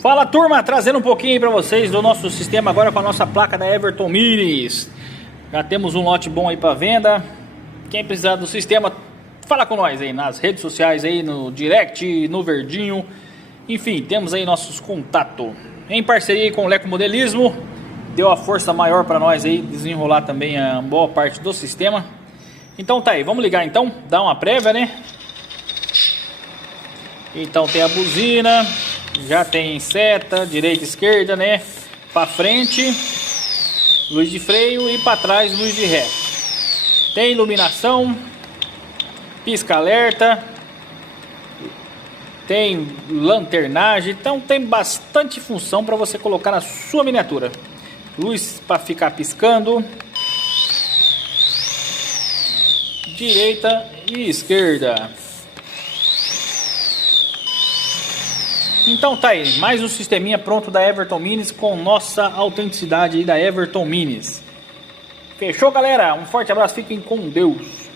Fala, turma, trazendo um pouquinho aí pra vocês do nosso sistema agora com a nossa placa da Everton Minis. Já temos um lote bom aí pra venda. Quem precisar do sistema, fala com nós aí nas redes sociais aí, no direct, no verdinho. Enfim, temos aí nossos contatos. Em parceria aí com o Leco Modelismo, deu a força maior pra nós aí desenrolar também a boa parte do sistema. Então tá aí, vamos ligar então, dar uma prévia, né? Então tem a buzina, já tem seta, direita e esquerda, né? Para frente, luz de freio, e para trás, luz de ré. Tem iluminação, pisca-alerta, tem lanternagem, então tem bastante função para você colocar na sua miniatura. Luz para ficar piscando, direita e esquerda. Então tá aí, mais um sisteminha pronto da Everton Minis com nossa autenticidade aí da Everton Minis. Fechou, galera? Um forte abraço, fiquem com Deus.